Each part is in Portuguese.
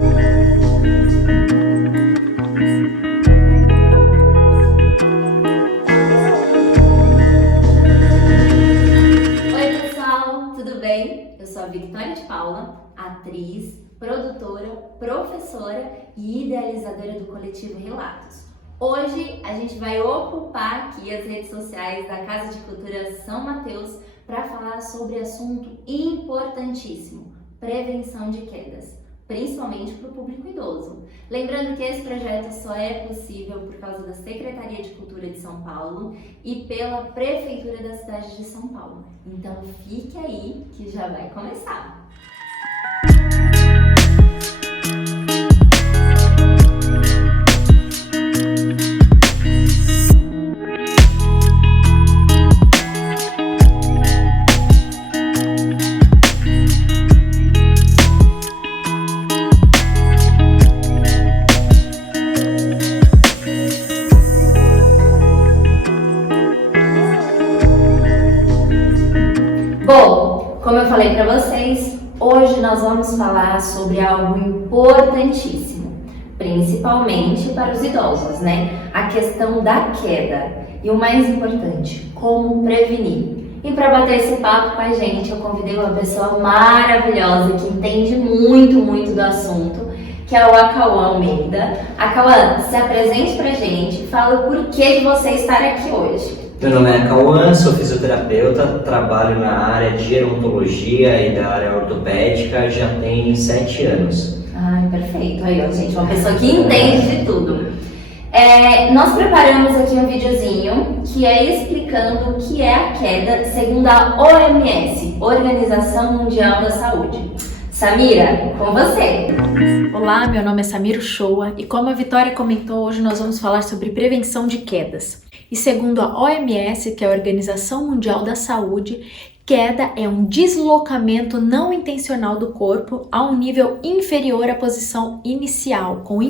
Oi pessoal, tudo bem? Eu sou a Victoria de Paula, atriz, produtora, professora e idealizadora do coletivo Relatos. Hoje a gente vai ocupar aqui as redes sociais da Casa de Cultura São Mateus para falar sobre assunto importantíssimo: prevenção de quedas, principalmente para o público idoso. Lembrando que esse projeto só é possível por causa da Secretaria de Cultura de São Paulo e pela Prefeitura da cidade de São Paulo. Então fique aí que já vai começar! Bom, como eu falei para vocês, hoje nós vamos falar sobre algo importantíssimo, principalmente para os idosos, né? A questão da queda e o mais importante, como prevenir. E para bater esse papo com a gente, eu convidei uma pessoa maravilhosa que entende muito do assunto, que é o Acauã Almeida. Acauã, se apresente pra gente, fala o porquê de você estar aqui hoje. Meu nome é Acauã, sou fisioterapeuta, trabalho na área de gerontologia e da área ortopédica já tem 7 anos. Ai, perfeito. Aí, ó, gente, uma pessoa que entende de tudo. Nós preparamos aqui um videozinho que é explicando o que é a queda segundo a OMS, Organização Mundial da Saúde. Samira, com você! Olá, meu nome é Samira Uchoa e como a Vitória comentou, hoje nós vamos falar sobre prevenção de quedas. E segundo a OMS, que é a Organização Mundial da Saúde, queda é um deslocamento não intencional do corpo a um nível inferior à posição inicial, com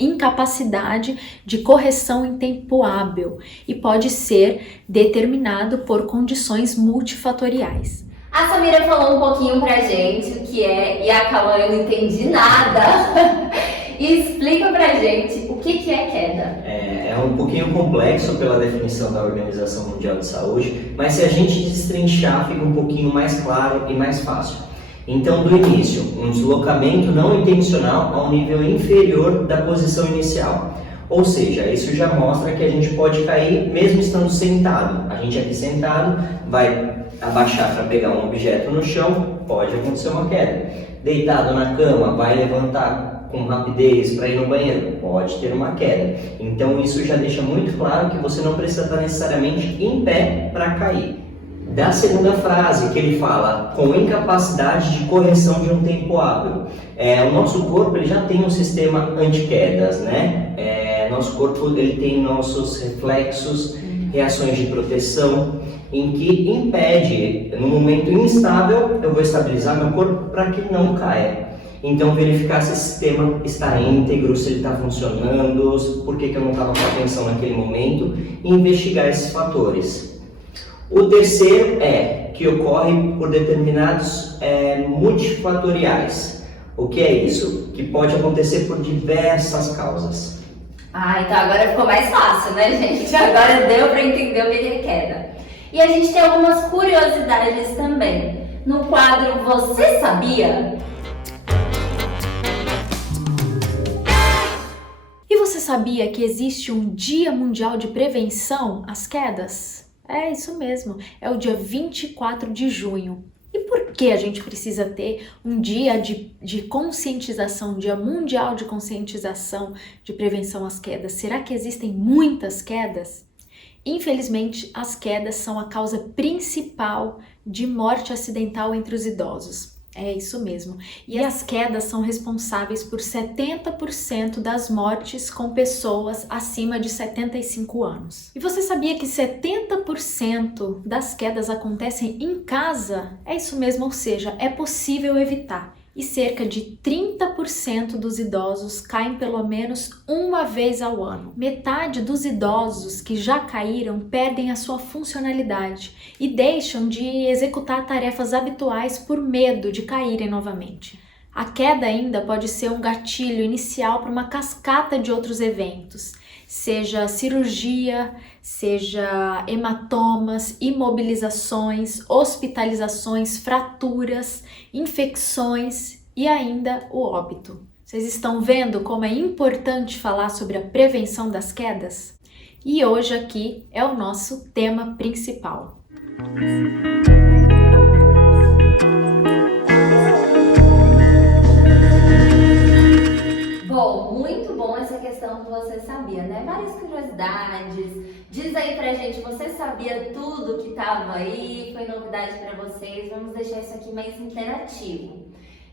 incapacidade de correção em tempo hábil e pode ser determinado por condições multifatoriais. A Samira falou um pouquinho pra gente o que é, e a Acauã eu não entendi nada. Explica pra gente o que é queda. É um pouquinho complexo pela definição da Organização Mundial de Saúde, mas se a gente destrinchar fica um pouquinho mais claro e mais fácil. Então, do início, um deslocamento não intencional ao nível inferior da posição inicial. Ou seja, isso já mostra que a gente pode cair mesmo estando sentado. A gente aqui sentado vai abaixar para pegar um objeto no chão, pode acontecer uma queda. Deitado na cama, vai levantar com rapidez para ir no banheiro, pode ter uma queda. Então isso já deixa muito claro que você não precisa estar necessariamente em pé para cair. Da segunda frase que ele fala, com incapacidade de correção de um tempo hábil. O nosso corpo ele já tem um sistema anti-quedas, né? Nosso corpo ele tem nossos reflexos, reações de proteção, em que impede, no momento instável, eu vou estabilizar meu corpo para que não caia. Então verificar se esse sistema está íntegro, se ele está funcionando, por que eu não estava com atenção naquele momento, e investigar esses fatores. O terceiro que ocorre por determinados multifatoriais. O que é isso? Que pode acontecer por diversas causas. Então agora ficou mais fácil, né, gente? Agora deu para entender o que é queda. E a gente tem algumas curiosidades também. No quadro Você Sabia? E você sabia que existe um Dia Mundial de Prevenção às Quedas? É isso mesmo, é o dia 24 de junho. E por que a gente precisa ter um dia de conscientização, um dia mundial de conscientização de prevenção às quedas? Será que existem muitas quedas? Infelizmente, as quedas são a causa principal de morte acidental entre os idosos. É isso mesmo. E as quedas são responsáveis por 70% das mortes com pessoas acima de 75 anos. E você sabia que 70% das quedas acontecem em casa? É isso mesmo, ou seja, é possível evitar. E cerca de 30% dos idosos caem pelo menos uma vez ao ano. Metade dos idosos que já caíram perdem a sua funcionalidade e deixam de executar tarefas habituais por medo de caírem novamente. A queda ainda pode ser um gatilho inicial para uma cascata de outros eventos, seja cirurgia, seja hematomas, imobilizações, hospitalizações, fraturas, infecções e ainda o óbito. Vocês estão vendo como é importante falar sobre a prevenção das quedas? E hoje aqui é o nosso tema principal. Bom, muito bom essa questão que você sabia, né? Várias curiosidades. Diz aí pra gente, você sabia tudo que tava aí? Foi novidade pra vocês? Vamos deixar isso aqui mais interativo.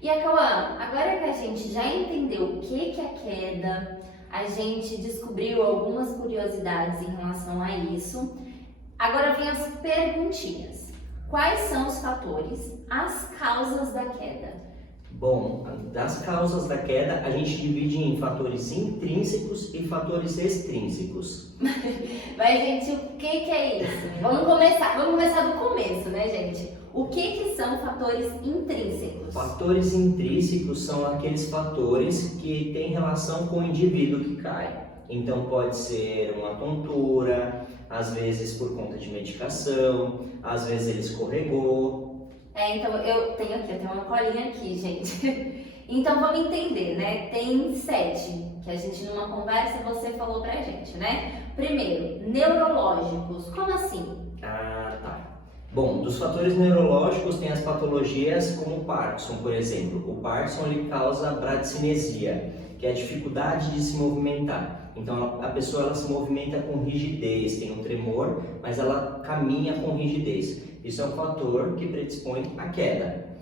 E Cauã, agora que a gente já entendeu o que é queda, a gente descobriu algumas curiosidades em relação a isso, agora vem as perguntinhas. Quais são os fatores, as causas da queda? Bom, das causas da queda, a gente divide em fatores intrínsecos e fatores extrínsecos. Mas, gente, o que é isso? Vamos começar do começo, né, gente? O que são fatores intrínsecos? Fatores intrínsecos são aqueles fatores que têm relação com o indivíduo que cai. Então pode ser uma tontura, às vezes por conta de medicação, às vezes ele escorregou. Então eu tenho uma colinha aqui, gente. Então vamos entender, né? Tem 7 que a gente numa conversa você falou pra gente, né? Primeiro, neurológicos. Como assim? Tá. Bom, dos fatores neurológicos tem as patologias como o Parkinson, por exemplo. O Parkinson ele causa bradicinesia, que é a dificuldade de se movimentar. Então a pessoa ela se movimenta com rigidez, tem um tremor, mas ela caminha com rigidez. Isso é um fator que predispõe à queda.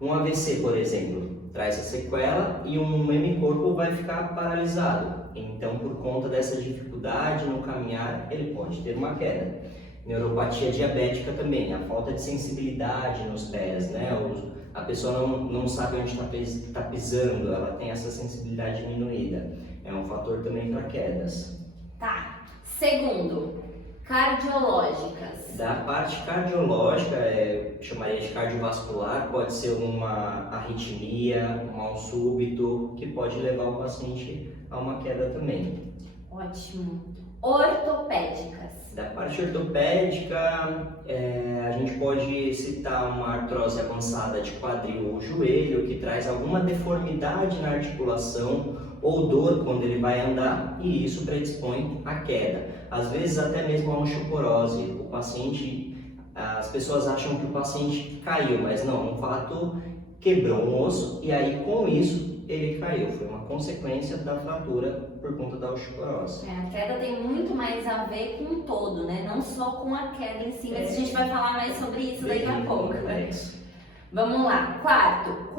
Um AVC, por exemplo, traz a sequela e um hemicorpo vai ficar paralisado. Então, por conta dessa dificuldade no caminhar, ele pode ter uma queda. Neuropatia diabética também, a falta de sensibilidade nos pés, né? A pessoa não sabe onde está pisando, ela tem essa sensibilidade diminuída. É um fator também para quedas. Tá. Segundo, cardiológicas. Da parte cardiológica, chamaria de cardiovascular, pode ser uma arritmia, um mal súbito, que pode levar o paciente a uma queda também. Ótimo. Ortopédicas. Da parte ortopédica, a gente pode citar uma artrose avançada de quadril ou joelho, que traz alguma deformidade na articulação ou dor quando ele vai andar, e isso predispõe à queda. Às vezes até mesmo a osteoporose. As pessoas acham que o paciente caiu, mas não, um fato quebrou um osso e aí com isso ele caiu. Foi uma consequência da fratura por conta da osteoporose. A queda tem muito mais a ver com o todo, né? Não só com a queda em si, mas a gente vai falar mais sobre isso daqui a pouco. Vamos lá. Quarto,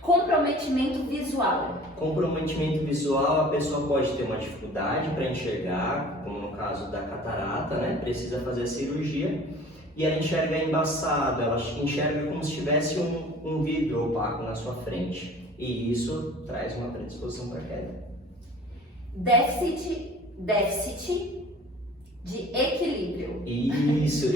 comprometimento visual. Comprometimento visual, a pessoa pode ter uma dificuldade para enxergar, como no caso da catarata, né? Precisa fazer cirurgia e ela enxerga embaçado, ela enxerga como se tivesse um vidro opaco na sua frente e isso traz uma predisposição para queda. Déficit de equilíbrio. Isso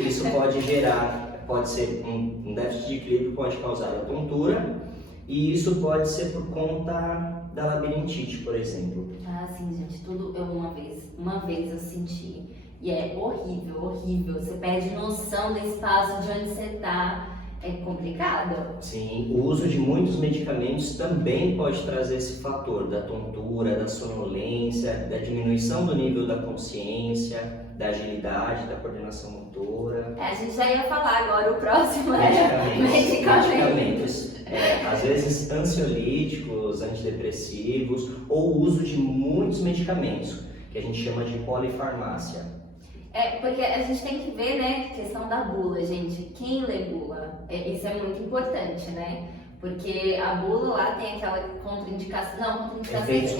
pode ser um déficit de equilíbrio, pode causar a tontura. E isso pode ser por conta da labirintite, por exemplo. Sim, gente, tudo eu uma vez eu senti. E é horrível. Você perde noção do espaço de onde você está. É complicado. Sim, o uso de muitos medicamentos também pode trazer esse fator da tontura, da sonolência, da diminuição do nível da consciência, da agilidade, da coordenação motora. A gente já ia falar agora, o próximo medicamentos. Às vezes ansiolíticos, antidepressivos ou o uso de muitos medicamentos, que a gente chama de polifarmácia. Porque a gente tem que ver, né, questão da bula, gente. Quem lê bula? Isso é muito importante, né? Porque a bula lá tem aquela efeitos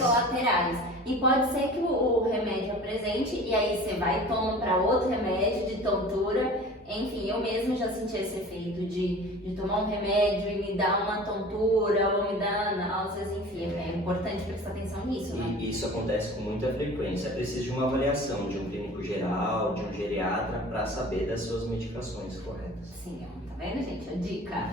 colaterais. E pode ser que o remédio apresente e aí você vai e toma para outro remédio de tontura. Enfim, eu mesma já senti esse efeito de tomar um remédio e me dar uma tontura ou me dar náuseas, enfim. É importante prestar atenção nisso, né? E isso acontece com muita frequência. Precisa de uma avaliação de um clínico geral, de um geriatra, para saber das suas medicações corretas. Sim, tá vendo, gente? A dica.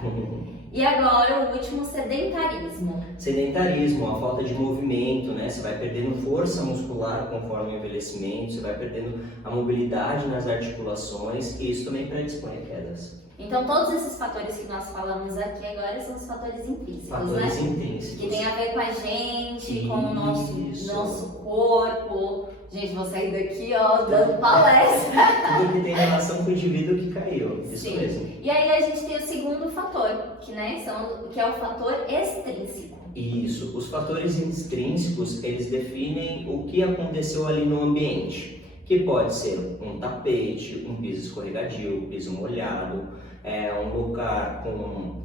E agora o último, sedentarismo. Sedentarismo, a falta de movimento, né? Você vai perdendo força muscular conforme o envelhecimento, você vai perdendo a mobilidade nas articulações e isso também predispõe a quedas. Então, todos esses fatores que nós falamos aqui agora são os fatores intrínsecos, Fatores né? intrínsecos. Que tem a ver com a gente, com o Isso. nosso corpo. Gente, vou sair daqui, ó, dando palestra. Tudo que tem relação com o indivíduo que caiu, isso Sim. mesmo. E aí a gente tem o segundo fator, que é o fator extrínseco. Isso, os fatores extrínsecos, eles definem o que aconteceu ali no ambiente, que pode ser um tapete, um piso escorregadio, um piso molhado, um lugar com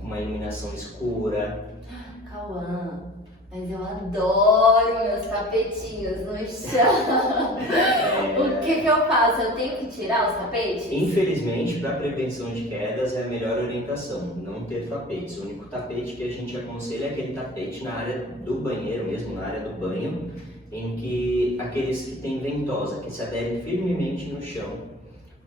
uma iluminação escura. Cauã, mas eu adoro meus tapetinhos no chão. O que eu faço? Eu tenho que tirar os tapetes? Infelizmente, para prevenção de quedas é a melhor orientação, não ter tapetes. O único tapete que a gente aconselha é aquele tapete na área do banheiro mesmo, na área do banho, em que aqueles que têm ventosa, que se aderem firmemente no chão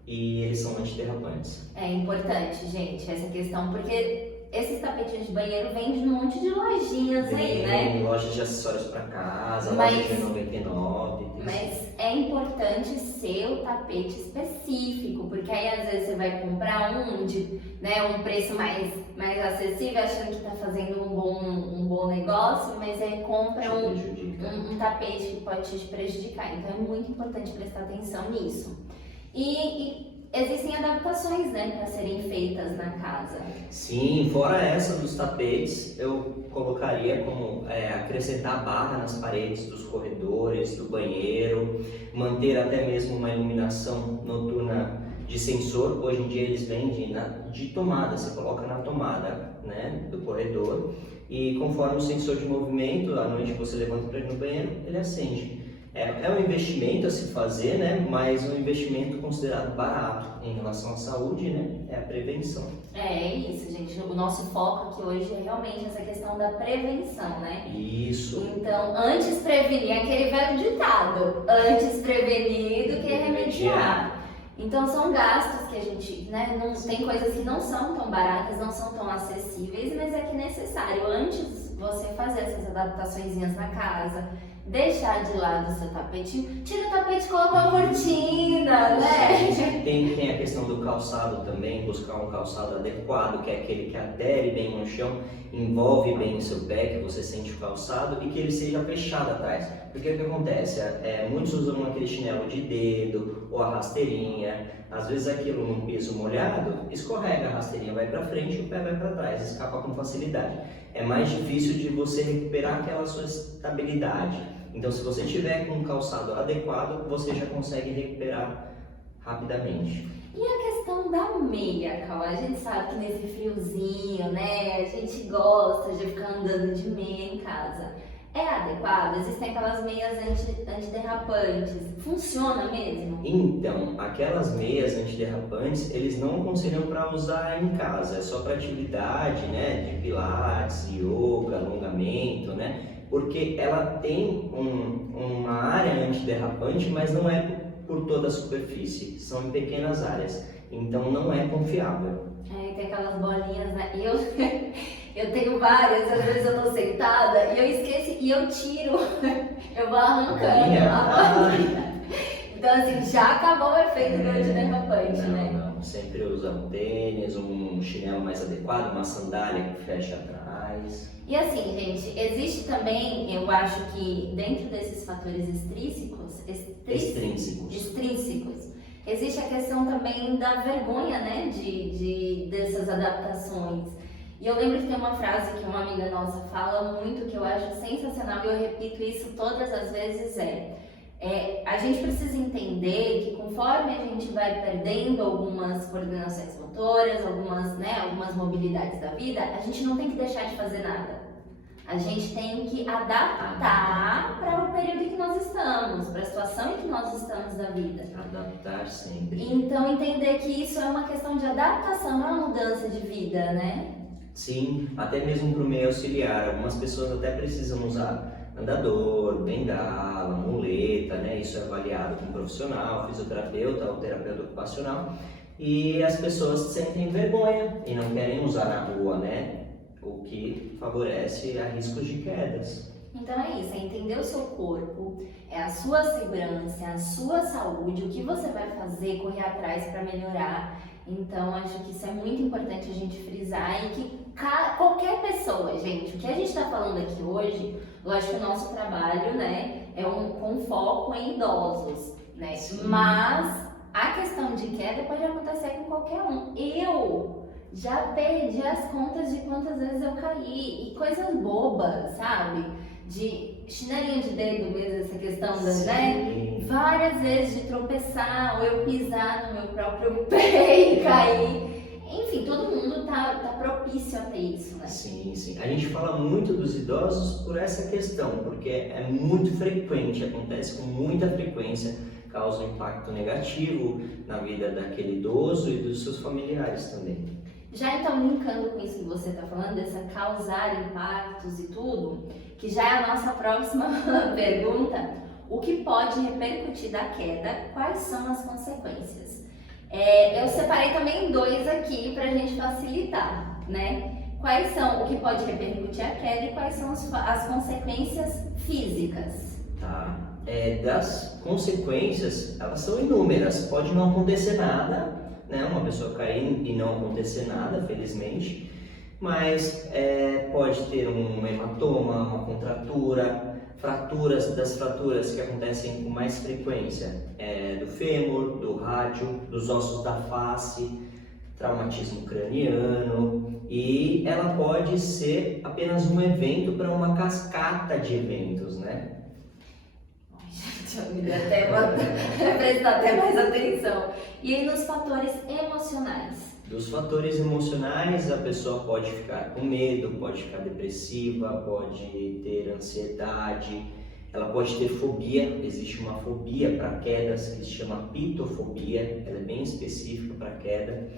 e eles são antiderrapantes. É importante, gente, essa questão, porque esses tapetinhos de banheiro vendem de um monte de lojinhas aí, né? Tem lojas de acessórios para casa, Mas- loja de 99. Mas é importante ser o tapete específico, porque aí às vezes você vai comprar um preço mais acessível, achando que tá fazendo um bom negócio, mas aí compra um tapete que pode te prejudicar. Então é muito importante prestar atenção nisso. E existem adaptações, né, para serem feitas na casa. Sim, fora essa dos tapetes, eu colocaria como acrescentar barra nas paredes dos corredores, do banheiro, manter até mesmo uma iluminação noturna de sensor. Hoje em dia eles vendem de tomada, você coloca na tomada, né, do corredor e conforme o sensor de movimento, à noite você levanta para ir no banheiro, ele acende. É um investimento a se fazer, né? Mas um investimento considerado barato em relação à saúde, né? É a prevenção. É isso, gente. O nosso foco aqui hoje é realmente essa questão da prevenção, né? Isso. Então, antes prevenir, aquele velho ditado, antes prevenir do que remediar. Então, são gastos que a gente, né? Não, tem coisas que não são tão baratas, não são tão acessíveis, mas é que é necessário. Antes você fazer essas adaptaçõezinhas na casa, deixar de lado o seu tapetinho, tira o tapete e coloca uma cortina, né? Tem a questão do calçado também, buscar um calçado adequado, que é aquele que adere bem no chão, envolve bem o seu pé, que você sente o calçado e que ele seja fechado atrás. Porque o que acontece? Muitos usam aquele chinelo de dedo ou a rasteirinha, às vezes aquilo num piso molhado, escorrega, a rasteirinha vai para frente e o pé vai para trás, escapa com facilidade. É mais difícil de você recuperar aquela sua estabilidade. Então, se você tiver com um calçado adequado, você já consegue recuperar rapidamente. E a questão da meia, Cal? A gente sabe que nesse friozinho, né, a gente gosta de ficar andando de meia em casa. É adequado? Existem aquelas meias antiderrapantes. Funciona mesmo? Então, aquelas meias antiderrapantes, eles não aconselham para usar em casa, é só para atividade, né, de pilates, yoga, alongamento, né? Porque ela tem uma área antiderrapante, mas não é por toda a superfície, são em pequenas áreas, então não é confiável. Tem aquelas bolinhas, né? Eu tenho várias, às vezes eu tô sentada e eu esqueço e eu tiro, eu vou arrancando a bolinha. Então assim, já acabou o efeito do antiderrapante, né? Não, sempre usa um tênis, um chinelo mais adequado, uma sandália que fecha atrás. E assim, gente, existe também, eu acho que dentro desses fatores extrínsecos, existe a questão também da vergonha, né, dessas adaptações. E eu lembro que tem uma frase que uma amiga nossa fala muito, que eu acho sensacional, e eu repito isso todas as vezes, a gente precisa entender que conforme a gente vai perdendo algumas coordenações motoras, algumas mobilidades da vida, a gente não tem que deixar de fazer nada. A gente tem que adaptar para o período em que nós estamos, para a situação em que nós estamos da vida. Adaptar sempre. Então, entender que isso é uma questão de adaptação, não é uma mudança de vida, né? Sim, até mesmo para o meio auxiliar. Algumas pessoas até precisam usar andador, bengala, muleta, né? Isso é avaliado com um profissional, fisioterapeuta ou terapeuta ocupacional. e as pessoas sentem vergonha e não querem usar na rua, né? O que favorece a riscos de quedas. Então é isso, é entender o seu corpo, é a sua segurança, a sua saúde, o que você vai fazer, correr atrás para melhorar. Então acho que isso é muito importante a gente frisar e que qualquer pessoa, gente, o que a gente está falando aqui hoje, lógico que o nosso trabalho, né, é com foco em idosos, né? Sim. Mas a questão de queda pode acontecer com qualquer um. Eu já perdi as contas de quantas vezes eu caí e coisas bobas, sabe? De chinelinho de dedo mesmo, essa questão da, né? Várias vezes de tropeçar ou eu pisar no meu próprio pé e cair. Enfim, todo mundo tá propício a ter isso, né? Sim, sim. A gente fala muito dos idosos por essa questão, porque é muito frequente, acontece com muita frequência, causa um impacto negativo na vida daquele idoso e dos seus familiares também. Já então, linkando com isso que você está falando, dessa causar impactos e tudo, que já é a nossa próxima pergunta, o que pode repercutir da queda, quais são as consequências? Eu separei também dois aqui para a gente facilitar, né? Quais são o que pode repercutir a queda e quais são as consequências físicas? Tá. Das consequências, elas são inúmeras, pode não acontecer nada, né? Uma pessoa cair e não acontecer nada, felizmente, mas pode ter um hematoma, uma contratura, das fraturas que acontecem com mais frequência, do fêmur, do rádio, dos ossos da face, traumatismo craniano, e ela pode ser apenas um evento para uma cascata de eventos, né? Eu me dei até prestar até mais atenção. E aí nos fatores emocionais? Dos fatores emocionais, a pessoa pode ficar com medo, pode ficar depressiva, pode ter ansiedade, ela pode ter fobia. Existe uma fobia para quedas que se chama pitofobia, ela é bem específica para queda.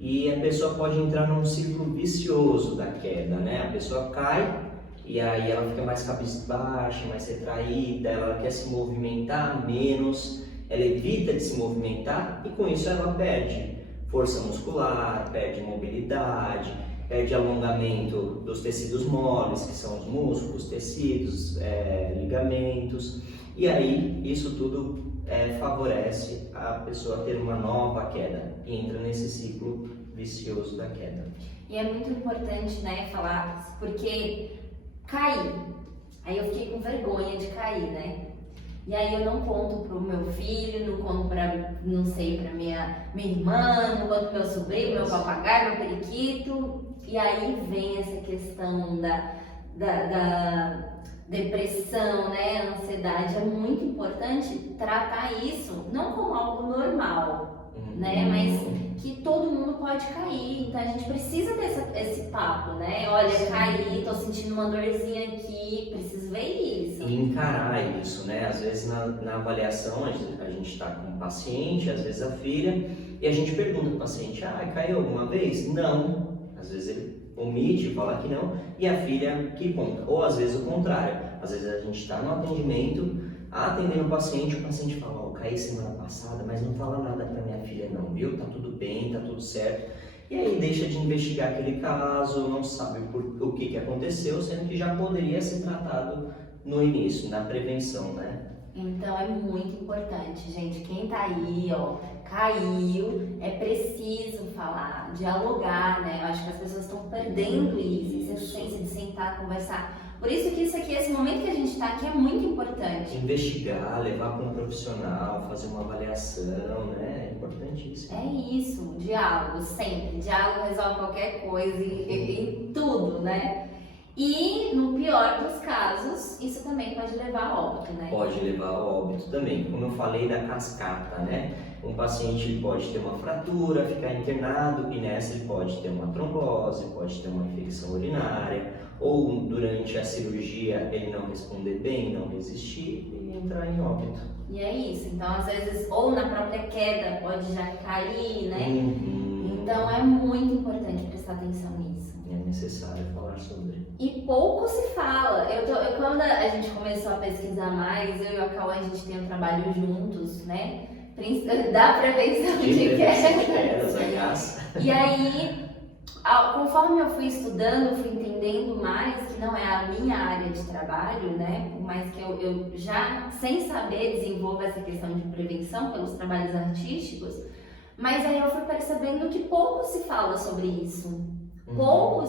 E a pessoa pode entrar num ciclo vicioso da queda, né? A pessoa cai e aí ela fica mais cabisbaixa, mais retraída, ela quer se movimentar menos, ela evita de se movimentar e com isso ela perde força muscular, perde mobilidade, perde alongamento dos tecidos moles, que são os músculos, tecidos, ligamentos, e aí isso tudo favorece a pessoa ter uma nova queda e entra nesse ciclo vicioso da queda. E é muito importante, né, falar, porque caí, aí eu fiquei com vergonha de cair, né? E aí eu não conto pro meu filho, não conto pra, não sei, pra minha irmã, não conto pro meu sobrinho, meu papagaio, meu periquito. E aí vem essa questão da depressão, né, ansiedade. É muito importante tratar isso não como algo normal, né, mas que todo mundo pode cair. Então a gente precisa ter esse papo, né? Olha, caí, tô sentindo uma dorzinha aqui, preciso ver isso. E encarar isso, né? Às vezes na avaliação a gente está com o paciente, às vezes a filha, e a gente pergunta pro paciente, caiu alguma vez? Não. Às vezes ele omite, fala que não, e a filha que conta. Ou às vezes o contrário. Às vezes a gente está no atendimento, atendendo o paciente fala, caí semana passada, mas não fala nada para minha filha não, viu? Tá tudo bem, tá tudo certo. E aí deixa de investigar aquele caso, não sabe o que aconteceu, sendo que já poderia ser tratado no início, na prevenção, né? Então é muito importante, gente, quem tá aí, caiu, é preciso falar, dialogar, né? Eu acho que as pessoas estão perdendo isso, essa essência de sentar, conversar. Por isso que isso aqui, esse momento que a gente está aqui é muito importante. Investigar, levar para um profissional, fazer uma avaliação, né? É importantíssimo. É isso, diálogo, sempre. Diálogo resolve qualquer coisa em tudo, né? E no pior dos casos, isso também pode levar a óbito, né? Pode levar a óbito também. Como eu falei da cascata, né? Um paciente pode ter uma fratura, ficar internado e nessa ele pode ter uma trombose, pode ter uma infecção urinária, ou durante a cirurgia ele não responder bem, não resistir e entrar em óbito. E é isso, então às vezes, ou na própria queda pode já cair, né? Então é muito importante prestar atenção nisso. É necessário falar sobre. E pouco se fala. Quando a gente começou a pesquisar mais, eu e a Cauã, a gente tem um trabalho juntos, né? da prevenção de prevenção de queda. quedas, aliás. E aí, conforme eu fui estudando, eu fui entendendo mais que não é a minha área de trabalho, né? Por mais que eu já, sem saber, desenvolva essa questão de prevenção pelos trabalhos artísticos, mas aí eu fui percebendo que pouco se fala sobre isso. Pouco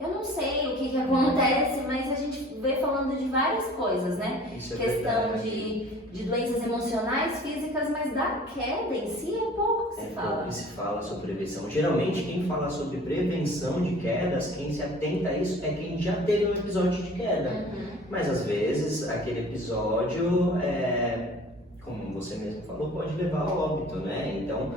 eu não sei o que acontece, mas a gente vê falando de várias coisas, né? Isso é questão verdade. de doenças emocionais, físicas, mas da queda em si é pouco que se fala. Pouco que se fala sobre prevenção. Geralmente quem fala sobre prevenção de quedas, quem se atenta a isso é quem já teve um episódio de queda. Mas às vezes aquele episódio como você mesmo falou, pode levar ao óbito, né? Então,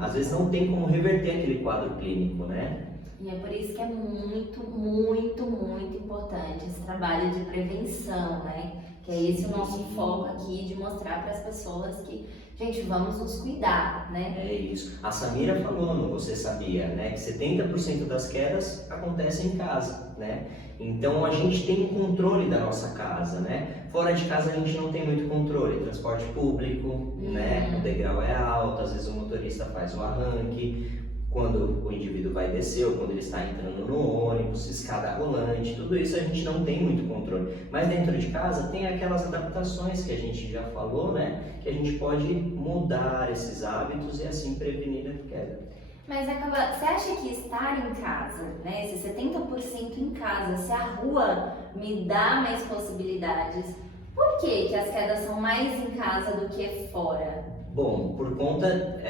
às vezes não tem como reverter aquele quadro clínico, né? E é por isso que é muito, muito, muito importante esse trabalho de prevenção, né? Que é esse o nosso foco aqui, de mostrar para as pessoas que, gente, vamos nos cuidar, né? É isso. A Samira falou, no Você Sabia, né? Que 70% das quedas acontecem em casa, né? Então a gente tem um controle da nossa casa, né? Fora de casa a gente não tem muito controle. Transporte público, né? O degrau é alto, às vezes o motorista faz o arranque, quando o indivíduo vai descer ou quando ele está entrando no ônibus, escada rolante, tudo isso a gente não tem muito controle. Mas dentro de casa tem aquelas adaptações que a gente já falou, né? Que a gente pode mudar esses hábitos e assim prevenir a queda. Mas você acha que estar em casa, né, esse 70% em casa, se a rua me dá mais possibilidades, por que as quedas são mais em casa do que fora? Bom, por conta,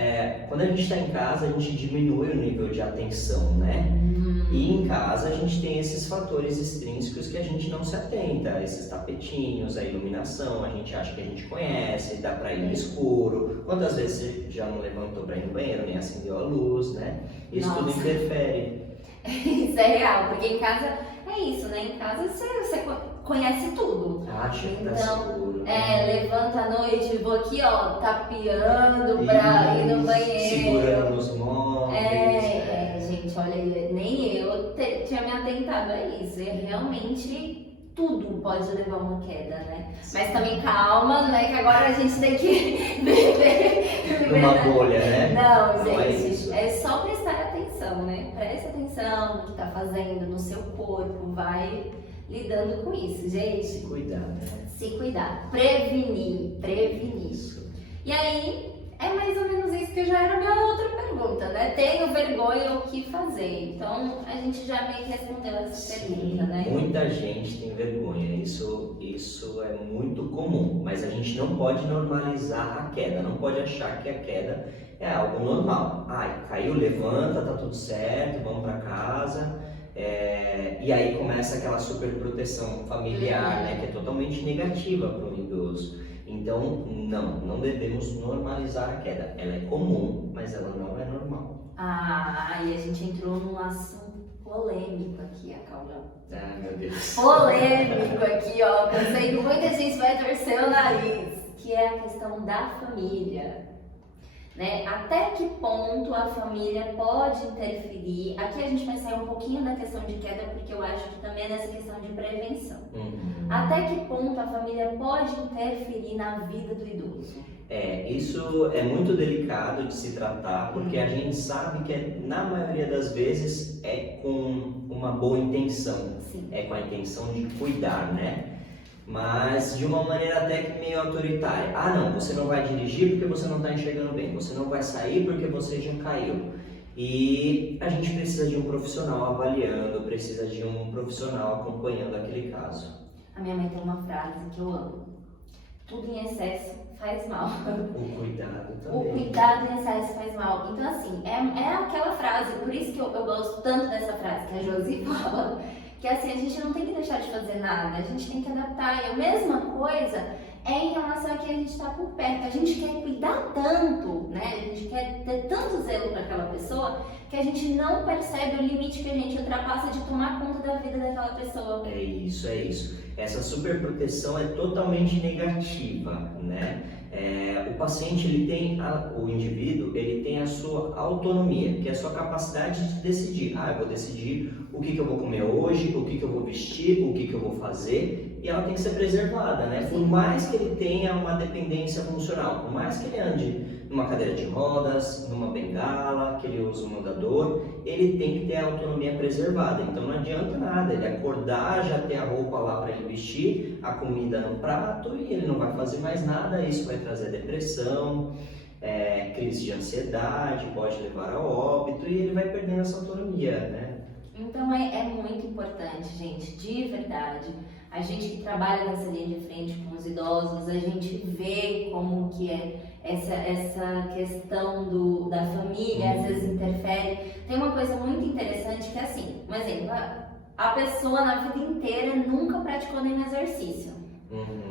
quando a gente está em casa, a gente diminui o nível de atenção, né? E em casa a gente tem esses fatores extrínsecos que a gente não se atenta, esses tapetinhos, a iluminação, a gente acha que a gente conhece, dá pra ir no escuro. Quantas vezes você já não levantou pra ir no banheiro, nem acendeu a luz, né? Isso tudo interfere. Isso é real, porque em casa é isso, né? Em casa você conhece tudo. Acha que tá Então, seguro. levanta à noite, vou aqui, ó, tapeando pra ir no banheiro. Segurando os móveis. Gente, olha, nem eu tinha me atentado a isso. E realmente tudo pode levar a uma queda, né? Mas também calma, não é que agora a gente tem que viver Numa bolha, né? Não, Não é gente, isso. é só prestar atenção, né? Preste atenção no que tá fazendo, no seu corpo, vai lidando com isso, gente. Se cuidar, né? Se cuidar, prevenir. Isso. E aí, é mais ou menos isso que já era a minha outra pergunta, né? Tenho vergonha, o que fazer? Então, a gente já meio que respondeu essa pergunta, né? Muita gente tem vergonha, isso é muito comum, mas a gente não pode normalizar a queda, não pode achar que a queda é algo normal. Caiu, levanta, tá tudo certo, vamos para casa. E aí começa aquela super proteção familiar, né, que é totalmente negativa para o idoso. Então, não devemos normalizar a queda. Ela é comum, mas ela não é normal. E a gente entrou num assunto polêmico aqui, Cauã. Meu Deus. Polêmico aqui, ó, que eu sei que muita gente vai torcer o nariz, que é a questão da família. Né? Até que ponto a família pode interferir? Aqui a gente vai sair um pouquinho da questão de queda, porque eu acho que também é nessa questão de prevenção. Até que ponto a família pode interferir na vida do idoso? Isso é muito delicado de se tratar, porque a gente sabe que na maioria das vezes é com uma boa intenção. Sim. É com a intenção de cuidar, né? Mas de uma maneira até que meio autoritária. Não, você não vai dirigir porque você não está enxergando bem, você não vai sair porque você já caiu. E a gente precisa de um profissional avaliando, precisa de um profissional acompanhando aquele caso. A minha mãe tem uma frase que eu amo: tudo em excesso faz mal. O cuidado também. O cuidado em excesso faz mal. Então, assim, é aquela frase, por isso que eu gosto tanto dessa frase que a Josi fala, que assim, a gente não tem que deixar de fazer nada, a gente tem que adaptar. E a mesma coisa é em relação a quem a gente está por perto. A gente quer cuidar tanto, né? A gente quer ter tanto zelo para aquela pessoa que a gente não percebe o limite que a gente ultrapassa de tomar conta da vida daquela pessoa. É isso. Essa superproteção é totalmente negativa, né? O paciente, o indivíduo, ele tem a sua autonomia, que é a sua capacidade de decidir. Eu vou decidir o que eu vou comer hoje, o que eu vou vestir, o que eu vou fazer. e ela tem que ser preservada, né? Por mais que ele tenha uma dependência funcional, por mais que ele ande numa cadeira de rodas, numa bengala, que ele use um andador, ele tem que ter a autonomia preservada. Então não adianta nada ele acordar, já ter a roupa lá para ele vestir, a comida no prato e ele não vai fazer mais nada. Isso vai trazer depressão, crise de ansiedade, pode levar ao óbito e ele vai perdendo essa autonomia, né? Então é muito importante, gente, de verdade. A gente que trabalha nessa linha de frente com os idosos, a gente vê como que é essa questão da família, às vezes interfere. Tem uma coisa muito interessante que é assim, um exemplo, a pessoa na vida inteira nunca praticou nenhum exercício.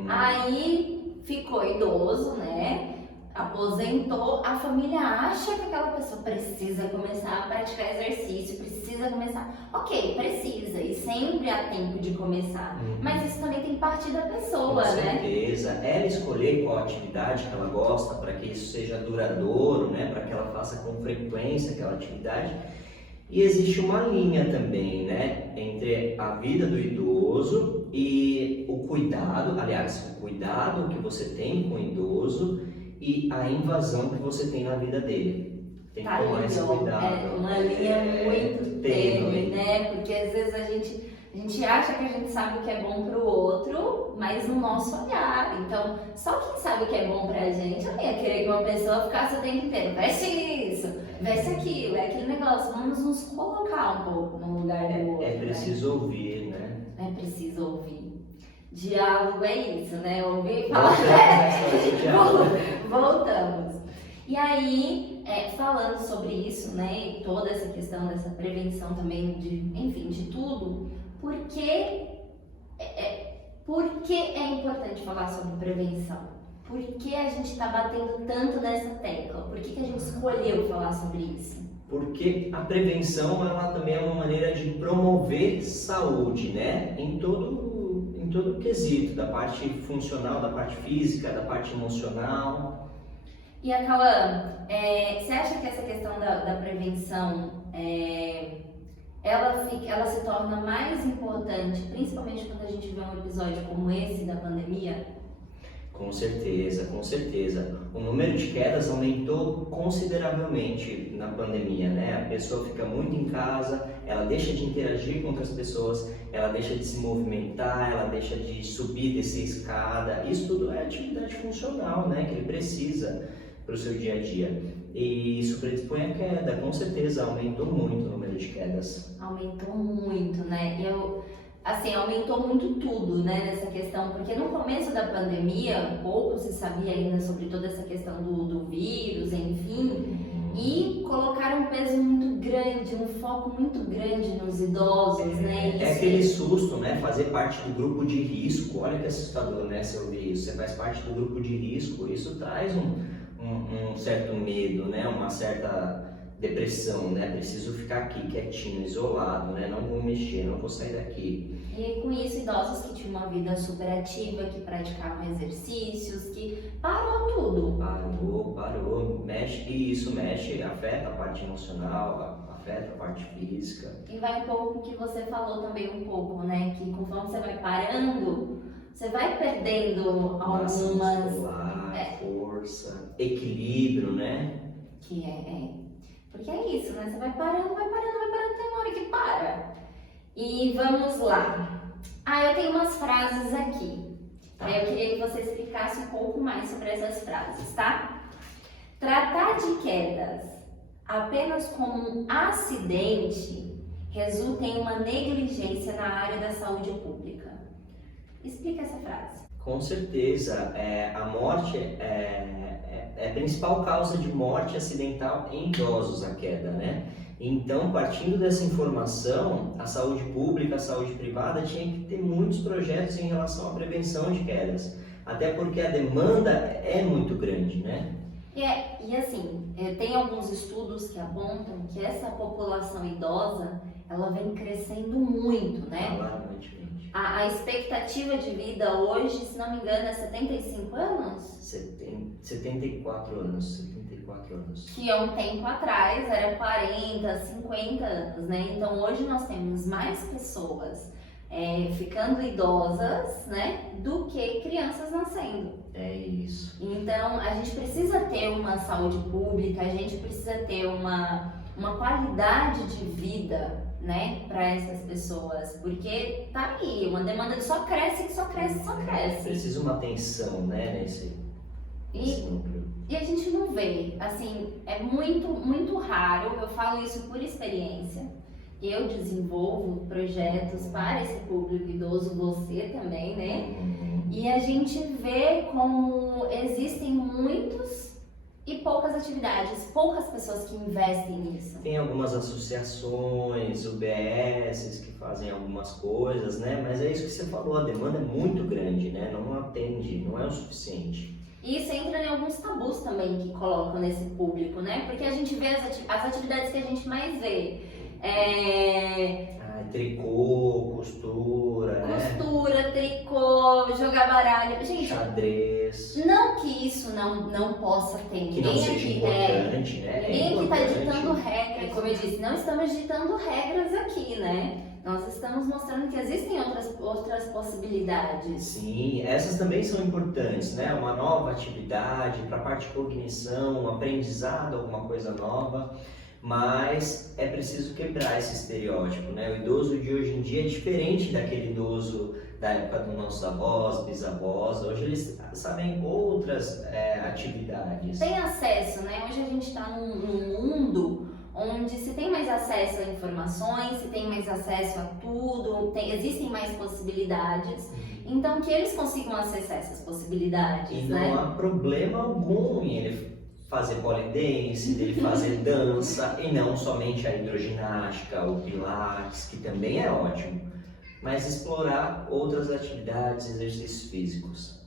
Aí ficou idoso, né? Aposentou, a família acha que aquela pessoa precisa começar a praticar exercício, precisa começar. Ok, precisa, e sempre há tempo de começar. Mas isso também tem que partir da pessoa, Com né? certeza. Ela escolher qual atividade que ela gosta para que isso seja duradouro, né? Para que ela faça com frequência aquela atividade. E existe uma linha também, né? Entre a vida do idoso e o cuidado, aliás, o cuidado que você tem com o idoso e a invasão que você tem na vida dele. Tem que tomar esse cuidado. É uma linha muito tênue, né? Porque às vezes a gente acha que a gente sabe o que é bom pro outro, mas no nosso olhar. Então, só quem sabe o que é bom pra gente, eu não ia querer que uma pessoa ficasse o tempo inteiro, veste isso, veste aquilo, é aquele negócio. Vamos nos colocar um pouco no lugar do outro. É preciso ouvir, né? É preciso ouvir. Diálogo é isso, né? Ouvir e falar. Voltamos. E aí, falando sobre isso, né? E toda essa questão dessa prevenção também, de tudo, por que é importante falar sobre prevenção? Por que a gente está batendo tanto nessa tecla? Por que a gente escolheu falar sobre isso? Porque a prevenção, ela também é uma maneira de promover saúde, né? Em todo o quesito, da parte funcional, da parte física, da parte emocional. E a Cauã, você acha que essa questão da prevenção, ela se torna mais importante, principalmente quando a gente vê um episódio como esse da pandemia? Com certeza, com certeza. O número de quedas aumentou consideravelmente na pandemia, né? A pessoa fica muito em casa, ela deixa de interagir com outras pessoas, ela deixa de se movimentar, ela deixa de subir, descer escada. Isso tudo é atividade funcional, né? Que ele precisa para o seu dia a dia. E isso predispõe a queda, com certeza, aumentou muito o número de quedas. Aumentou muito, né? Aumentou muito tudo, né, nessa questão, porque no começo da pandemia, pouco se sabia ainda sobre toda essa questão do vírus, enfim, e colocaram um peso muito grande, um foco muito grande nos idosos, né? É aquele susto, né, fazer parte do grupo de risco, olha que assustador, né, se ouvir isso, você faz parte do grupo de risco, isso traz um certo medo, né, uma certa depressão, né? Preciso ficar aqui quietinho, isolado, né? Não vou mexer, não vou sair daqui. E com isso, idosos que tinham uma vida super ativa, que praticavam exercícios, que parou tudo. Parou, mexe, e isso mexe, afeta a parte emocional, afeta a parte física. E vai um pouco o que você falou também um pouco, né? Que conforme você vai parando, você vai perdendo algumas... muscular, força, equilíbrio, né? Porque é isso, né? Você vai parando, tem uma hora que para. E vamos lá. Eu tenho umas frases aqui. Eu queria que você explicasse um pouco mais sobre essas frases, tá? Tratar de quedas apenas como um acidente resulta em uma negligência na área da saúde pública. Explica essa frase. Com certeza, a morte é a principal causa de morte acidental em idosos, a queda, né? Então, partindo dessa informação, a saúde pública, a saúde privada tinha que ter muitos projetos em relação à prevenção de quedas, até porque a demanda é muito grande, né? E assim, tem alguns estudos que apontam que essa população idosa, ela vem crescendo muito, né? Alarmantemente. A expectativa de vida hoje, se não me engano, é 75 anos? 74 anos. Que há um tempo atrás era 40, 50 anos, né? Então hoje nós temos mais pessoas ficando idosas, né, do que crianças nascendo. É isso. Então, a gente precisa ter uma saúde pública, a gente precisa ter uma qualidade de vida, né, para essas pessoas, porque tá aí, uma demanda que só cresce, que só cresce, só cresce. Precisa uma atenção, né, nesse núcleo. E a gente não vê, assim, é muito, muito raro, eu falo isso por experiência. Eu desenvolvo projetos para esse público idoso, você também, né? E a gente vê como existem muitos e poucas atividades, poucas pessoas que investem nisso. Tem algumas associações, UBSs que fazem algumas coisas, né? Mas é isso que você falou, a demanda é muito grande, né? Não atende, não é o suficiente. E isso entra em alguns tabus também que colocam nesse público, né? Porque a gente vê as atividades que a gente mais vê. Tricô, costura, Costura, tricô, jogar baralho. Gente, xadrez. não que isso não possa ter. Que não seja importante, né? Ninguém aqui está ditando regra, como eu disse, não estamos ditando regras aqui, né? Nós estamos mostrando que existem outras possibilidades. Sim, essas também são importantes, né? Uma nova atividade para a parte de cognição, um aprendizado, alguma coisa nova. Mas é preciso quebrar esse estereótipo, né? O idoso de hoje em dia é diferente daquele idoso da época dos nossos avós, bisavós. Hoje eles sabem outras atividades. Tem acesso, né? Hoje a gente está num mundo onde se tem mais acesso a informações, se tem mais acesso a tudo, existem mais possibilidades. Então, que eles consigam acessar essas possibilidades, e né? não há problema algum em ele fazer polidense, dele fazer dança, e não somente a hidroginástica, o pilates, que também é ótimo, mas explorar outras atividades, exercícios físicos.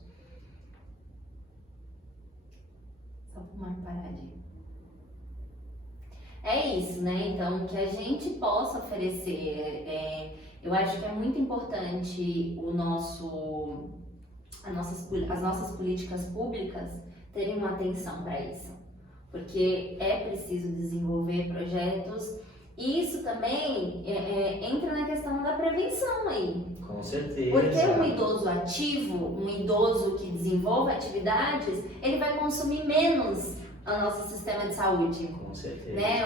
Só para uma paradinha. É isso, né? Então, que a gente possa oferecer, eu acho que é muito importante as nossas políticas públicas terem uma atenção para isso, porque é preciso desenvolver projetos e isso também entra na questão da prevenção aí. Com certeza. Porque um idoso ativo, um idoso que desenvolve atividades, ele vai consumir menos o nosso sistema de saúde. Com certeza. Né?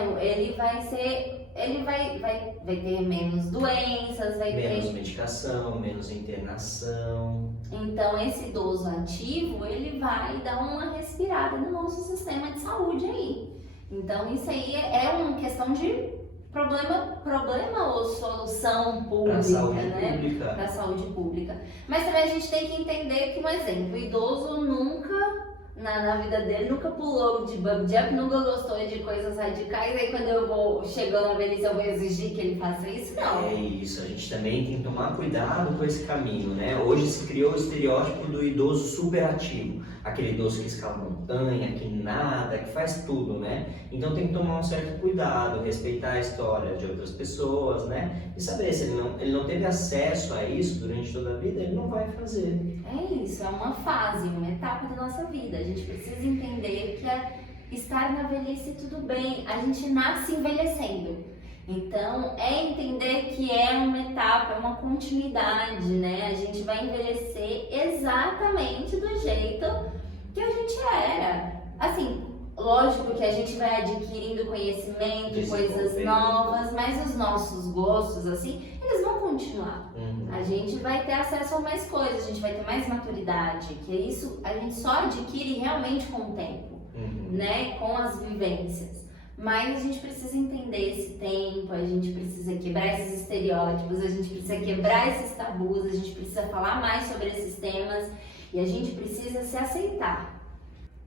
Ele vai ter menos doenças, vai menos ter medicação, menos internação. Então, esse idoso ativo, ele vai dar uma respirada no nosso sistema de saúde aí. Então, isso aí é uma questão de problema ou solução pública, Para a saúde né? pública. Para a saúde pública. Mas também a gente tem que entender que, por exemplo, o idoso nunca, na vida dele, nunca pulou de bungee jump, nunca gostou de coisas radicais, aí quando eu vou chegando na velhice eu vou exigir que ele faça isso? Não. É isso, a gente também tem que tomar cuidado com esse caminho, né? Hoje se criou o estereótipo do idoso superativo, aquele idoso que escala montanha, que nada, que faz tudo, né? Então tem que tomar um certo cuidado, respeitar a história de outras pessoas, né? E saber se ele não teve acesso a isso durante toda a vida, ele não vai fazer. É isso, é uma fase, uma etapa da nossa vida. A gente precisa entender que estar na velhice tudo bem, a gente nasce envelhecendo. Então, é entender que é uma etapa, é uma continuidade, né? A gente vai envelhecer exatamente do jeito que a gente era. Assim, lógico que a gente vai adquirindo conhecimento, coisas novas, mas os nossos gostos, assim, eles vão continuar. A gente vai ter acesso a mais coisas, a gente vai ter mais maturidade, que isso a gente só adquire realmente com o tempo, né? Com as vivências. Mas a gente precisa entender esse tempo, a gente precisa quebrar esses estereótipos, a gente precisa quebrar esses tabus, a gente precisa falar mais sobre esses temas e a gente precisa se aceitar.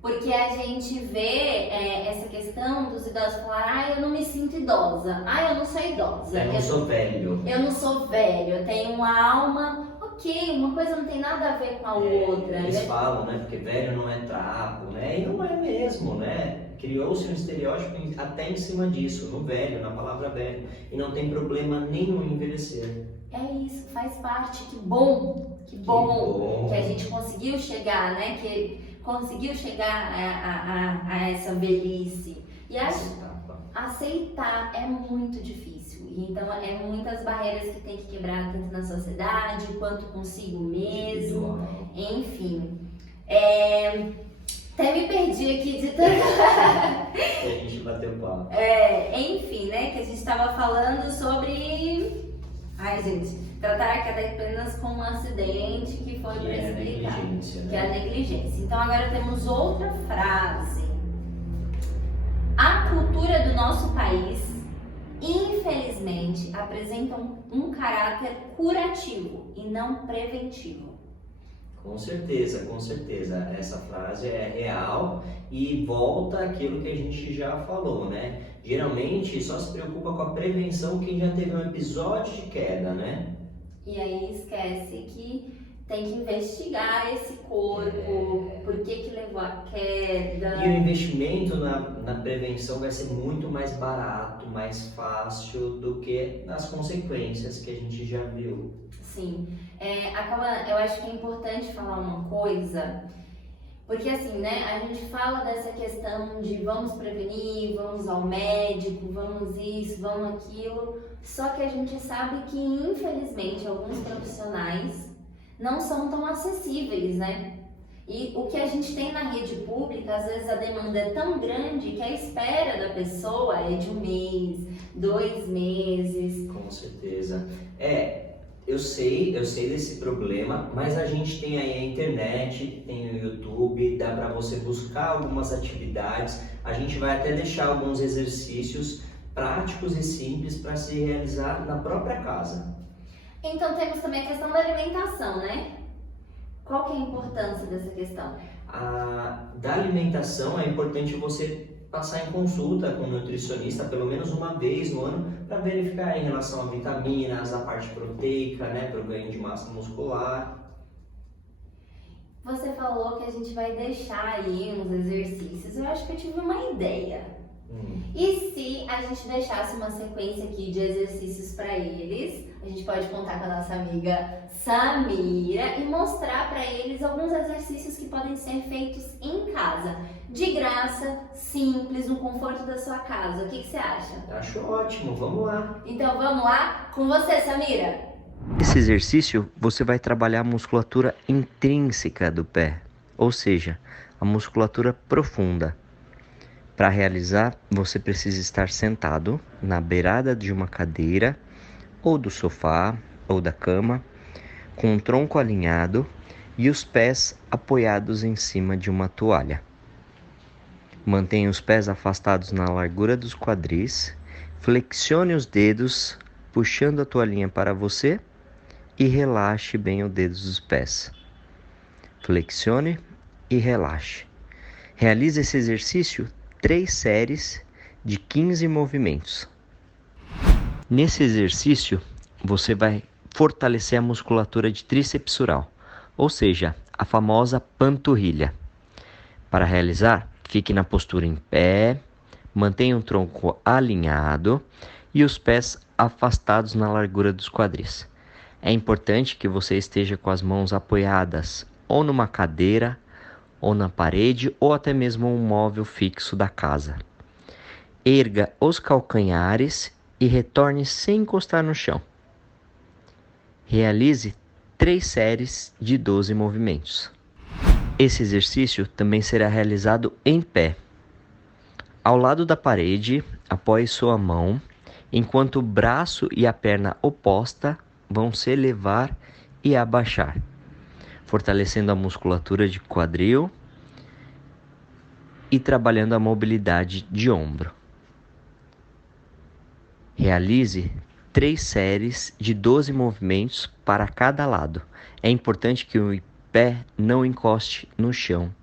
Porque a gente vê essa questão dos idosos falar, eu não me sinto idosa, eu não sou idosa. Eu não sou velho. Eu não sou velho, eu tenho uma alma, ok, uma coisa não tem nada a ver com a outra. Eles falam, né, porque velho não é trapo, né, e não é mesmo, né. Criou-se um estereótipo até em cima disso, no velho, na palavra velho, e não tem problema nenhum em envelhecer. É isso, faz parte, que bom que a gente conseguiu chegar, né, conseguiu chegar a essa velhice. E aceitar é muito difícil. Então, é muitas barreiras que tem que quebrar tanto na sociedade quanto consigo mesmo. Enfim. Até me perdi aqui de tanto. E a gente bateu o papo. Enfim, né? Que a gente estava falando sobre. Ai, gente, tratar a queda apenas como um acidente que foi para explicar. Que é a negligência. Então agora temos outra frase. A cultura do nosso país, infelizmente, apresenta um caráter curativo e não preventivo. Com certeza, com certeza. Essa frase é real e volta àquilo que a gente já falou, né? Geralmente só se preocupa com a prevenção quem já teve um episódio de queda, né? E aí esquece que tem que investigar esse corpo, por que levou a queda. E o investimento na prevenção vai ser muito mais barato, mais fácil do que nas consequências que a gente já viu. Sim, eu acho que é importante falar uma coisa, porque assim, né, a gente fala dessa questão de vamos prevenir, vamos ao médico, vamos isso, vamos aquilo, só que a gente sabe que infelizmente alguns profissionais não são tão acessíveis, né? E o que a gente tem na rede pública, às vezes a demanda é tão grande que a espera da pessoa é de 1 mês, 2 meses. Com certeza. Eu sei desse problema, mas a gente tem aí a internet, tem o YouTube, dá para você buscar algumas atividades. A gente vai até deixar alguns exercícios práticos e simples para se realizar na própria casa. Então temos também a questão da alimentação, né? Qual que é a importância dessa questão? Da alimentação é importante você passar em consulta com o nutricionista pelo menos uma vez no ano para verificar em relação a vitaminas, a parte proteica, né, para o ganho de massa muscular. Você falou que a gente vai deixar aí uns exercícios. Eu acho que eu tive uma ideia. E se a gente deixasse uma sequência aqui de exercícios para eles, a gente pode contar com a nossa amiga Samira e mostrar para eles alguns exercícios que podem ser feitos em casa, de graça, simples, no conforto da sua casa. O que você acha? Acho ótimo, vamos lá. Então vamos lá? Com você, Samira. Esse exercício você vai trabalhar a musculatura intrínseca do pé, ou seja, a musculatura profunda. Para realizar, você precisa estar sentado na beirada de uma cadeira, ou do sofá, ou da cama, com o tronco alinhado e os pés apoiados em cima de uma toalha. Mantenha os pés afastados na largura dos quadris, flexione os dedos, puxando a toalhinha para você e relaxe bem os dedos dos pés. Flexione e relaxe. Realize esse exercício 3 séries de 15 movimentos. Nesse exercício, você vai fortalecer a musculatura de trícepsural, ou seja, a famosa panturrilha. Para realizar, fique na postura em pé, mantenha o tronco alinhado e os pés afastados na largura dos quadris. É importante que você esteja com as mãos apoiadas ou numa cadeira, ou na parede, ou até mesmo um móvel fixo da casa. Erga os calcanhares e retorne sem encostar no chão. Realize 3 séries de 12 movimentos. Esse exercício também será realizado em pé. Ao lado da parede, apoie sua mão, enquanto o braço e a perna oposta vão se elevar e abaixar, fortalecendo a musculatura de quadril e trabalhando a mobilidade de ombro. Realize 3 séries de 12 movimentos para cada lado. É importante que o pé não encoste no chão.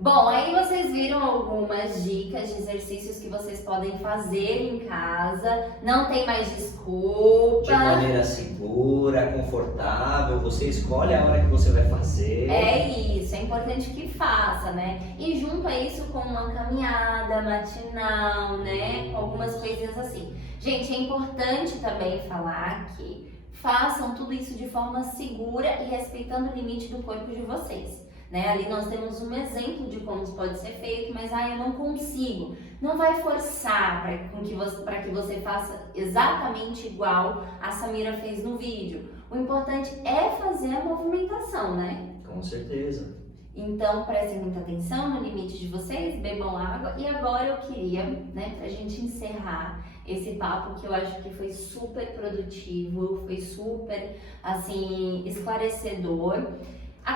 Bom, aí vocês viram algumas dicas de exercícios que vocês podem fazer em casa. Não tem mais desculpa. De maneira segura, confortável, você escolhe a hora que você vai fazer. É isso, é importante que faça, né? E junto a isso com uma caminhada matinal, né? Com algumas coisinhas assim. Gente, é importante também falar que façam tudo isso de forma segura e respeitando o limite do corpo de vocês. né? Ali nós temos um exemplo de como isso pode ser feito, mas eu não consigo. Não vai forçar para que você faça exatamente igual a Samira fez no vídeo. O importante é fazer a movimentação, né? Com certeza. Então prestem muita atenção no limite de vocês, bebam água. E agora eu queria, né, pra gente encerrar esse papo que eu acho que foi super produtivo, foi super, assim, esclarecedor.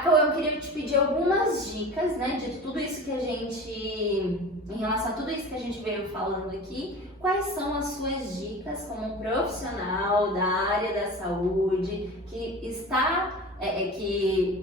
Eu queria te pedir algumas dicas, né, de tudo isso que a gente, em relação a tudo isso que a gente veio falando aqui. Quais são as suas dicas como profissional da área da saúde que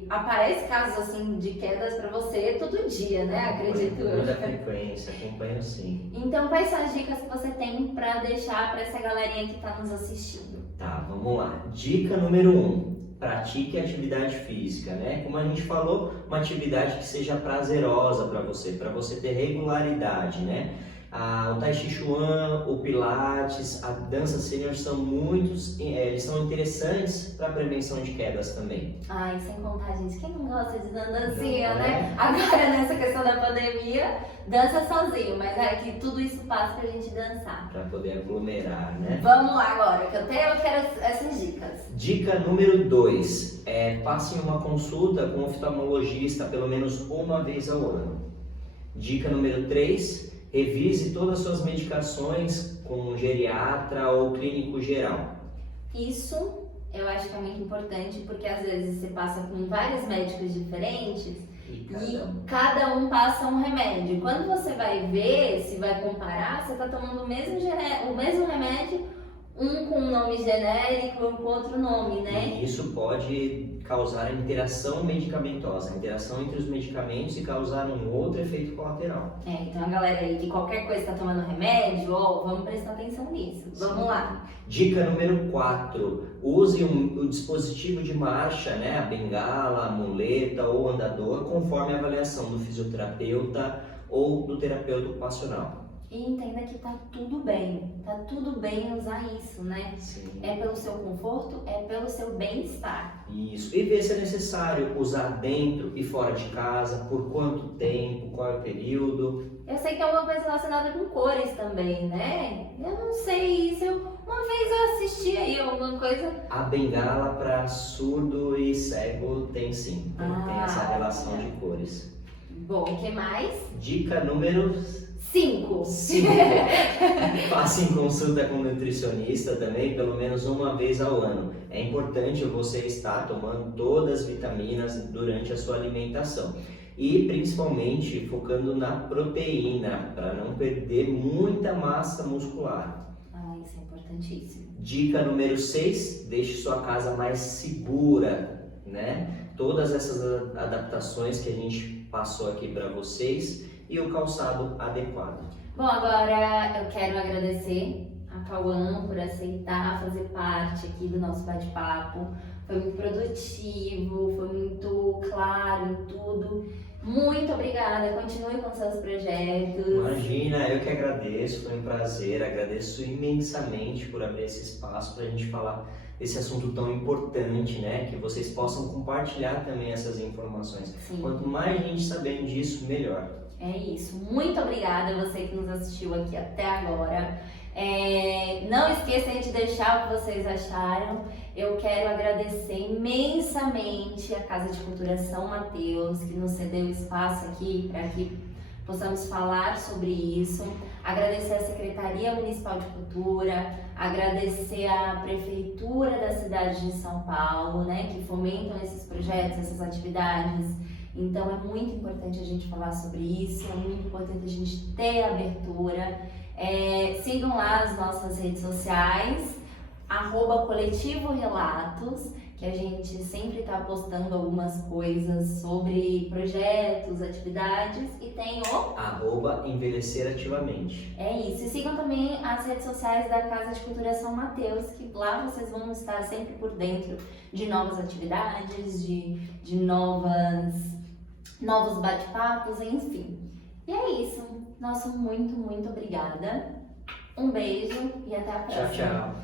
aparece casos assim de quedas para você todo dia, né? Acredito eu. Muita frequência, acompanho sim. Então, quais são as dicas que você tem para deixar para essa galerinha que está nos assistindo? Tá, vamos lá. Dica número 1. Pratique atividade física, né? Como a gente falou, uma atividade que seja prazerosa para você ter regularidade, né? O Tai Chi Chuan, o Pilates, a dança sênior eles são interessantes para prevenção de quedas também. Ai, sem contar, gente, quem não gosta de dancinha, Não, né? Agora, nessa questão da pandemia, dança sozinho, mas é que tudo isso passa pra gente dançar. Para poder aglomerar, né? Vamos lá agora, que eu quero essas dicas. Dica número 2. Passe em uma consulta com um oftalmologista pelo menos uma vez ao ano. Dica número 3. Revise todas as suas medicações com um geriatra ou clínico geral. Isso eu acho que é muito importante, porque às vezes você passa com vários médicos diferentes e cada um passa um remédio. Quando você vai ver, se vai comparar, você está tomando o mesmo remédio, um com um nome genérico e com outro nome, né? E isso pode causar interação medicamentosa, interação entre os medicamentos e causar um outro efeito colateral. Então a galera aí que qualquer coisa está tomando remédio, vamos prestar atenção nisso. Vamos lá. Dica número 4. Use o dispositivo de marcha, né? A bengala, a muleta ou andador, conforme a avaliação do fisioterapeuta ou do terapeuta ocupacional. E entenda que tá tudo bem usar isso, né? Sim. É pelo seu conforto, é pelo seu bem-estar. Isso, e ver se é necessário usar dentro e fora de casa, por quanto tempo, qual é o período. Eu sei que é uma coisa relacionada com cores também, né? Eu não sei se uma vez eu assisti aí alguma coisa. A bengala para surdo e cego tem sim, tem essa relação de cores. Bom, o que mais? Dica número 5. Passe em consulta com um nutricionista também, pelo menos uma vez ao ano. É importante você estar tomando todas as vitaminas durante a sua alimentação. E principalmente focando na proteína, para não perder muita massa muscular. Isso é importantíssimo. Dica número 6, deixe sua casa mais segura, né? Todas essas adaptações que a gente passou aqui para vocês e o calçado adequado. Bom, agora eu quero agradecer a Cauã por aceitar fazer parte aqui do nosso bate-papo. Foi muito produtivo, foi muito claro em tudo. Muito obrigada, continue com seus projetos. Imagina, eu que agradeço, foi um prazer, agradeço imensamente por abrir esse espaço para a gente falar desse assunto tão importante, né? Que vocês possam compartilhar também essas informações. Sim. Quanto mais gente sabendo disso, melhor. É isso, muito obrigada a você que nos assistiu aqui até agora. Não esqueçam de deixar o que vocês acharam. Eu quero agradecer imensamente a Casa de Cultura São Mateus, que nos cedeu espaço aqui para que possamos falar sobre isso. Agradecer a Secretaria Municipal de Cultura, agradecer a Prefeitura da cidade de São Paulo, né, que fomentam esses projetos, essas atividades. Então é muito importante a gente falar sobre isso, é muito importante a gente ter abertura. Sigam lá as nossas redes sociais, @Coletivo Relatos, que a gente sempre está postando algumas coisas sobre projetos, atividades, e tem o @Envelhecer Ativamente. É isso, e sigam também as redes sociais da Casa de Cultura São Mateus, que lá vocês vão estar sempre por dentro de novas atividades, de novos bate-papos, enfim. E é isso. Nossa, muito, muito obrigada. Um beijo e até a próxima. Tchau, tchau.